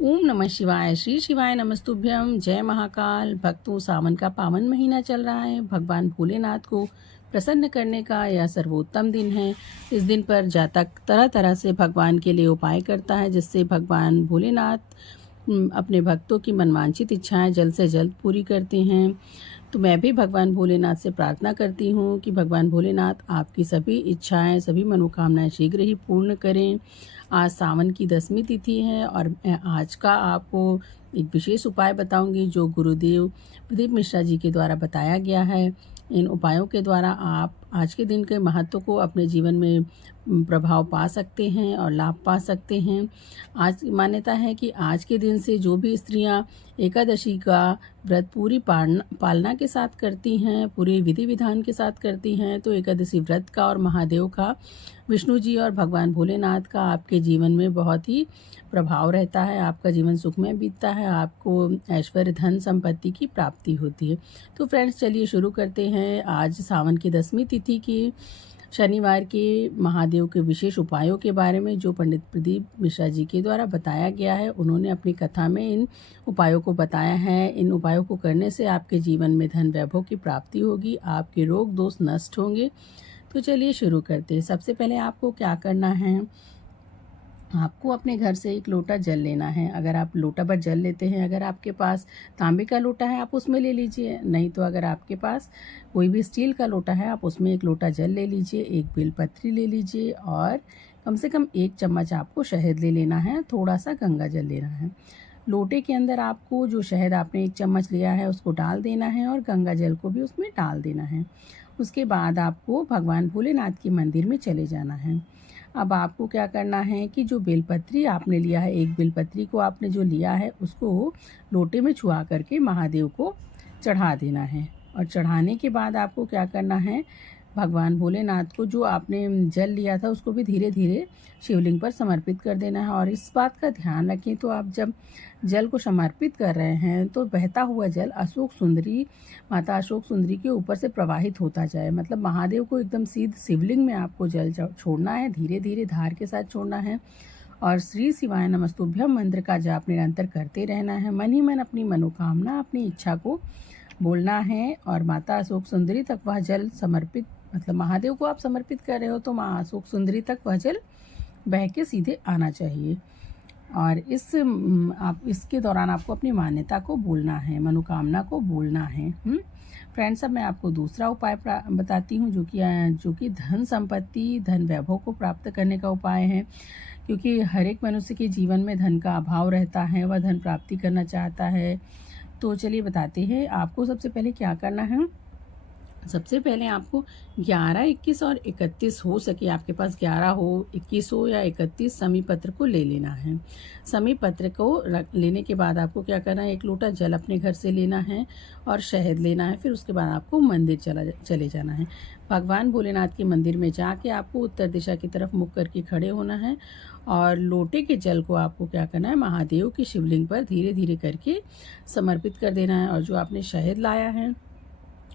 ओम नमः शिवाय। श्री शिवाय नमस्तुभ्यं। जय महाकाल। भक्तों, सावन का पावन महीना चल रहा है। भगवान भोलेनाथ को प्रसन्न करने का यह सर्वोत्तम दिन है। इस दिन पर जातक तरह तरह से भगवान के लिए उपाय करता है, जिससे भगवान भोलेनाथ अपने भक्तों की मनवांछित इच्छाएं जल्द से जल्द पूरी करते हैं। तो मैं भी भगवान भोलेनाथ से प्रार्थना करती हूँ कि भगवान भोलेनाथ आपकी सभी इच्छाएं, सभी मनोकामनाएं शीघ्र ही पूर्ण करें। आज सावन की 10वीं तिथि है और मैं आज का आपको एक विशेष उपाय बताऊंगी जो गुरुदेव प्रदीप मिश्रा जी के द्वारा बताया गया है। इन उपायों के द्वारा आप आज के दिन के महत्व को अपने जीवन में प्रभाव पा सकते हैं और लाभ पा सकते हैं। आज मान्यता है कि आज के दिन से जो भी स्त्रियां एकादशी का व्रत पूरी पालना के साथ करती हैं, पूरे विधि विधान के साथ करती हैं, तो एकादशी व्रत का और महादेव का, विष्णु जी और भगवान भोलेनाथ का आपके जीवन में बहुत ही प्रभाव रहता है। आपका जीवन सुखमय बीतता है, आपको ऐश्वर्य, धन, संपत्ति की प्राप्ति होती है। तो फ्रेंड्स, चलिए शुरू करते हैं आज सावन की 10वीं तिथि की शनिवार के महादेव के विशेष उपायों के बारे में, जो पंडित प्रदीप मिश्रा जी के द्वारा बताया गया है। उन्होंने अपनी कथा में इन उपायों को बताया है। इन उपायों को करने से आपके जीवन में धन वैभव की प्राप्ति होगी, आपके रोग दोष नष्ट होंगे। तो चलिए शुरू करते हैं। सबसे पहले आपको क्या करना है, आपको अपने घर से एक लोटा जल लेना है। अगर आप लोटा भर जल लेते हैं, अगर आपके पास तांबे का लोटा है आप उसमें ले लीजिए, नहीं तो अगर आपके पास कोई भी स्टील का लोटा है आप उसमें एक लोटा जल ले लीजिए, एक बेलपत्री ले लीजिए और कम से कम 1 चम्मच आपको शहद ले लेना है, थोड़ा सा गंगा जल लेना है। लोटे के अंदर आपको जो शहद आपने 1 चम्मच लिया है उसको डाल देना है और गंगा जल को भी उसमें डाल देना है। उसके बाद आपको भगवान भोलेनाथ के मंदिर में चले जाना है। अब आपको क्या करना है कि जो बेलपत्री आपने लिया है, एक बेलपत्री को आपने जो लिया है उसको लोटे में छुआ करके महादेव को चढ़ा देना है। और चढ़ाने के बाद आपको क्या करना है, भगवान भोलेनाथ को जो आपने जल लिया था उसको भी धीरे धीरे शिवलिंग पर समर्पित कर देना है। और इस बात का ध्यान रखें, तो आप जब जल को समर्पित कर रहे हैं तो बहता हुआ जल अशोक सुंदरी, माता अशोक सुंदरी के ऊपर से प्रवाहित होता जाए। मतलब महादेव को एकदम सीध शिवलिंग में आपको जल छोड़ना है, धीरे धीरे धार के साथ छोड़ना है। और श्री शिवाय नमस्तुभ्यम मंत्र का जाप निरंतर करते रहना है। मन ही मन अपनी मनोकामना, अपनी इच्छा को बोलना है और माता अशोक सुंदरी तक वह जल समर्पित, मतलब महादेव को आप समर्पित कर रहे हो तो माँ अशोक सुंदरी तक वह जल बह के सीधे आना चाहिए। और इसके दौरान आपको अपनी मान्यता को बोलना है, मनोकामना को बोलना है। फ्रेंड्स, अब मैं आपको दूसरा उपाय बताती हूँ जो कि धन संपत्ति, धन वैभव को प्राप्त करने का उपाय है। क्योंकि हर एक मनुष्य के जीवन में धन का अभाव रहता है, वह धन प्राप्ति करना चाहता है। तो चलिए बताते हैं आपको सबसे पहले क्या करना है। सबसे पहले आपको 11, 21 और 31 हो सके आपके पास 11 हो, 21 हो या 31 समी पत्र को ले लेना है। समी पत्र को लेने के बाद आपको क्या करना है, एक लोटा जल अपने घर से लेना है और शहद लेना है। फिर उसके बाद आपको मंदिर चले जाना है। भगवान भोलेनाथ के मंदिर में जाके आपको उत्तर दिशा की तरफ मुख करके खड़े होना है और लोटे के जल को आपको क्या करना है, महादेव की शिवलिंग पर धीरे धीरे करके समर्पित कर देना है। और जो आपने शहद लाया है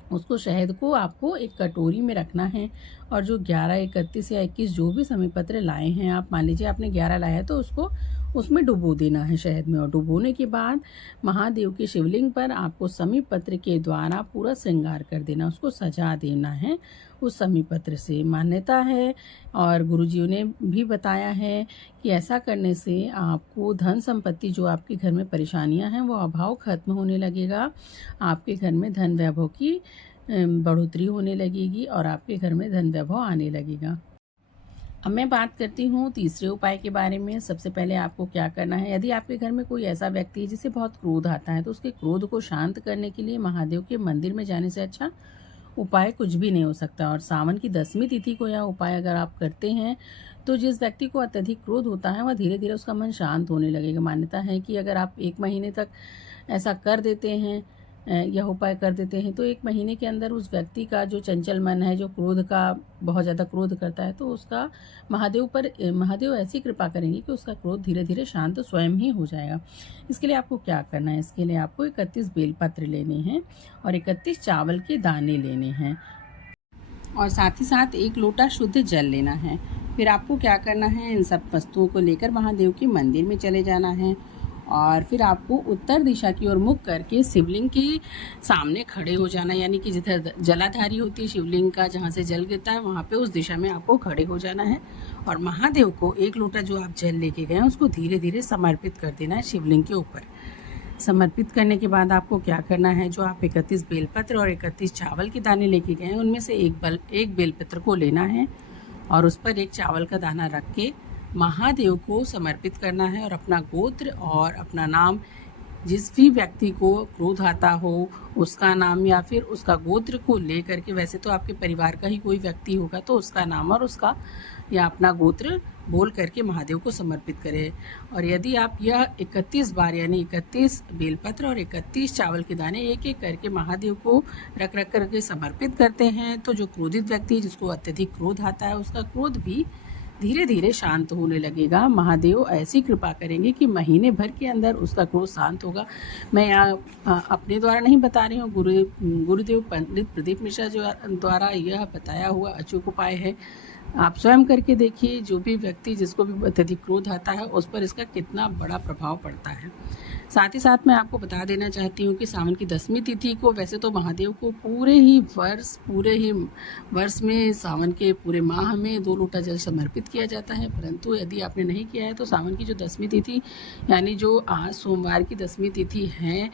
उसको, शहद को आपको एक कटोरी में रखना है। और जो 11, 31 या 21 जो भी समय पत्र लाए हैं आप, मान लीजिए आपने 11 लाया है तो उसको उसमें डुबो देना है शहद में। और डुबोने के बाद महादेव की शिवलिंग पर आपको समी पत्र के द्वारा पूरा श्रृंगार कर देना, उसको सजा देना है उस समी पत्र से। मान्यता है और गुरुजियों ने भी बताया है कि ऐसा करने से आपको धन संपत्ति, जो आपके घर में परेशानियां हैं वो अभाव खत्म होने लगेगा, आपके घर में धन वैभव की बढ़ोतरी होने लगेगी और आपके घर में धन वैभव आने लगेगा। अब मैं बात करती हूँ तीसरे उपाय के बारे में। सबसे पहले आपको क्या करना है, यदि आपके घर में कोई ऐसा व्यक्ति है जिसे बहुत क्रोध आता है तो उसके क्रोध को शांत करने के लिए महादेव के मंदिर में जाने से अच्छा उपाय कुछ भी नहीं हो सकता। और सावन की 10वीं तिथि को यह उपाय अगर आप करते हैं तो जिस व्यक्ति को अत्यधिक क्रोध होता है वह धीरे धीरे उसका मन शांत होने लगेगा। मान्यता है कि अगर आप 1 महीने तक ऐसा कर देते हैं, यह उपाय कर देते हैं, तो 1 महीने के अंदर उस व्यक्ति का जो चंचल मन है, जो क्रोध का बहुत ज़्यादा क्रोध करता है, तो उसका महादेव ऐसी कृपा करेंगे कि उसका क्रोध धीरे धीरे शांत स्वयं ही हो जाएगा। इसके लिए आपको क्या करना है, इसके लिए आपको 31 बेलपत्र लेने हैं और 31 चावल के दाने लेने हैं और साथ ही साथ 1 लोटा शुद्ध जल लेना है। फिर आपको क्या करना है, इन सब वस्तुओं को लेकर महादेव के मंदिर में चले जाना है और फिर आपको उत्तर दिशा की ओर मुख करके शिवलिंग के सामने खड़े हो जाना, यानी कि जिधर जलाधारी होती है शिवलिंग का, जहाँ से जल गिरता है वहाँ पे उस दिशा में आपको खड़े हो जाना है। और महादेव को एक लोटा जो आप जल लेके गए हैं उसको धीरे धीरे समर्पित कर देना है शिवलिंग के ऊपर। समर्पित करने के बाद आपको क्या करना है, जो आप 31 बेलपत्र और 31 चावल के दाने लेके गए हैं उनमें से एक बेलपत्र को लेना है और उस पर एक चावल का दाना रख के महादेव को समर्पित करना है और अपना गोत्र और अपना नाम, जिस भी व्यक्ति को क्रोध आता हो उसका नाम या फिर उसका गोत्र को ले करके, वैसे तो आपके परिवार का ही कोई व्यक्ति होगा तो उसका नाम और उसका या अपना गोत्र बोल करके महादेव को समर्पित करें। और यदि आप यह 31 बार यानी 31 बेलपत्र और 31 चावल के दाने एक एक करके महादेव को रख रख करके समर्पित करते हैं तो जो क्रोधित व्यक्ति जिसको अत्यधिक क्रोध आता है उसका क्रोध भी धीरे धीरे शांत होने लगेगा। महादेव ऐसी कृपा करेंगे कि महीने भर के अंदर उसका क्रोध शांत होगा। मैं यहाँ अपने द्वारा नहीं बता रही हूँ, गुरुदेव पंडित प्रदीप मिश्रा जो द्वारा यह बताया हुआ अचूक उपाय है। आप स्वयं करके देखिए, जो भी व्यक्ति जिसको भी अत्यधिक क्रोध आता है उस पर इसका कितना बड़ा प्रभाव पड़ता है। साथ ही साथ मैं आपको बता देना चाहती हूँ कि सावन की 10वीं तिथि को वैसे तो महादेव को पूरे ही वर्ष में सावन के पूरे माह में 2 लोटा जल समर्पित किया जाता है, परंतु यदि आपने नहीं किया है तो सावन की जो 10वीं तिथि यानी जो आज सोमवार की 10वीं तिथि है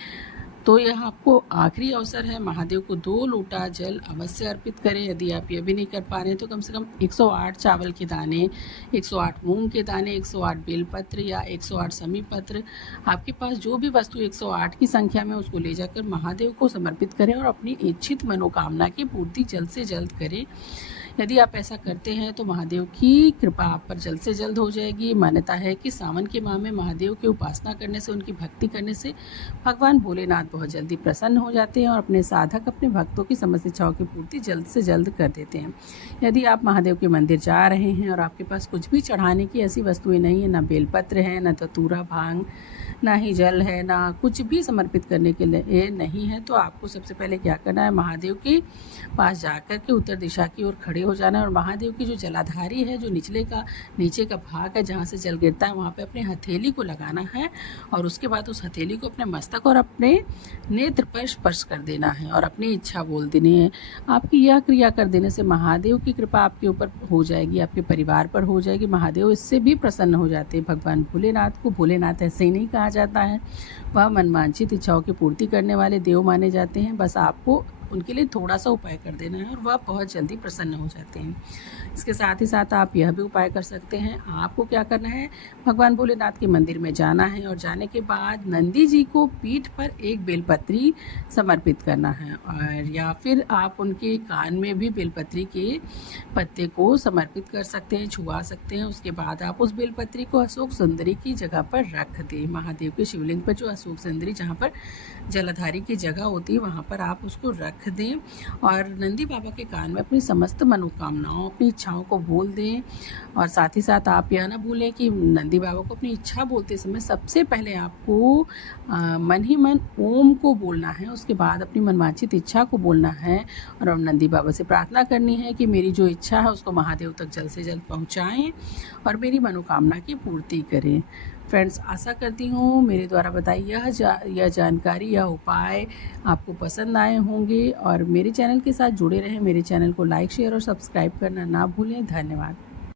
तो यह आपको आखिरी अवसर है, महादेव को 2 लोटा जल अवश्य अर्पित करें। यदि आप यह भी नहीं कर पा रहे हैं तो कम से कम 108 चावल के दाने, 108 मूंग के दाने, 108 बेलपत्र या 108 समी पत्र, आपके पास जो भी वस्तु 108 की संख्या में उसको ले जाकर महादेव को समर्पित करें और अपनी इच्छित मनोकामना की पूर्ति जल्द से जल्द करें। यदि आप ऐसा करते हैं तो महादेव की कृपा आप पर जल्द से जल्द हो जाएगी। मान्यता है कि सावन के माह में महादेव की उपासना करने से, उनकी भक्ति करने से भगवान भोलेनाथ बहुत जल्दी प्रसन्न हो जाते हैं और अपने साधक, अपने भक्तों की समस्त इच्छाओं की पूर्ति जल्द से जल्द कर देते हैं। यदि आप महादेव के मंदिर जा रहे हैं और आपके पास कुछ भी चढ़ाने की ऐसी वस्तुएं नहीं है, ना बेलपत्र है, ना धतूरा भांग, ना ही जल है, ना कुछ भी समर्पित करने के लिए नहीं है, तो आपको सबसे पहले क्या करना है, महादेव के पास जाकर के उत्तर दिशा की ओर खड़े हो जाना है और महादेव की जो जलाधारी है, जो नीचे का भाग है जहाँ से जल गिरता है, वहाँ पे अपने हथेली को लगाना है और उसके बाद उस हथेली को अपने मस्तक और अपने नेत्र पर स्पर्श कर देना है और अपनी इच्छा बोल देनी है। आपकी यह क्रिया कर देने से महादेव की कृपा आपके ऊपर हो जाएगी, आपके परिवार पर हो जाएगी। महादेव इससे भी प्रसन्न हो जाते हैं। भगवान भोलेनाथ को भोलेनाथ ऐसे ही नहीं कहा जाता है, वह मनवांछित इच्छाओं की पूर्ति करने वाले देव माने जाते हैं। बस आपको उनके लिए थोड़ा सा उपाय कर देना है और वह बहुत जल्दी प्रसन्न हो जाते हैं। इसके साथ ही साथ आप यह भी उपाय कर सकते हैं। आपको क्या करना है, भगवान भोलेनाथ के मंदिर में जाना है और जाने के बाद नंदी जी को पीठ पर एक बेलपत्री समर्पित करना है और या फिर आप उनके कान में भी बेलपत्री के पत्ते को समर्पित कर सकते हैं, छुआ सकते हैं। उसके बाद आप उस बेलपत्री को अशोक सुंदरी की जगह पर रख दें। महादेव के शिवलिंग पर जो अशोक सुंदरी जहाँ पर जलाधारी की जगह होती है वहाँ पर आप उसको रख दें और नंदी बाबा के कान में अपनी समस्त मनोकामनाओं, अपनी इच्छाओं को बोल दें। और साथ ही साथ आप यह ना भूलें कि नंदी बाबा को अपनी इच्छा बोलते समय सबसे पहले आपको मन ही मन ओम को बोलना है, उसके बाद अपनी मनवांछित इच्छा को बोलना है और नंदी बाबा से प्रार्थना करनी है कि मेरी जो इच्छा है उसको महादेव तक जल्द से जल्द पहुँचाएँ और मेरी मनोकामना की पूर्ति करें। फ्रेंड्स, आशा करती हूँ मेरे द्वारा बताई यह जानकारी, यह उपाय आपको पसंद आए होंगे और मेरे चैनल के साथ जुड़े रहें। मेरे चैनल को लाइक, शेयर और सब्सक्राइब करना ना भूलें। धन्यवाद।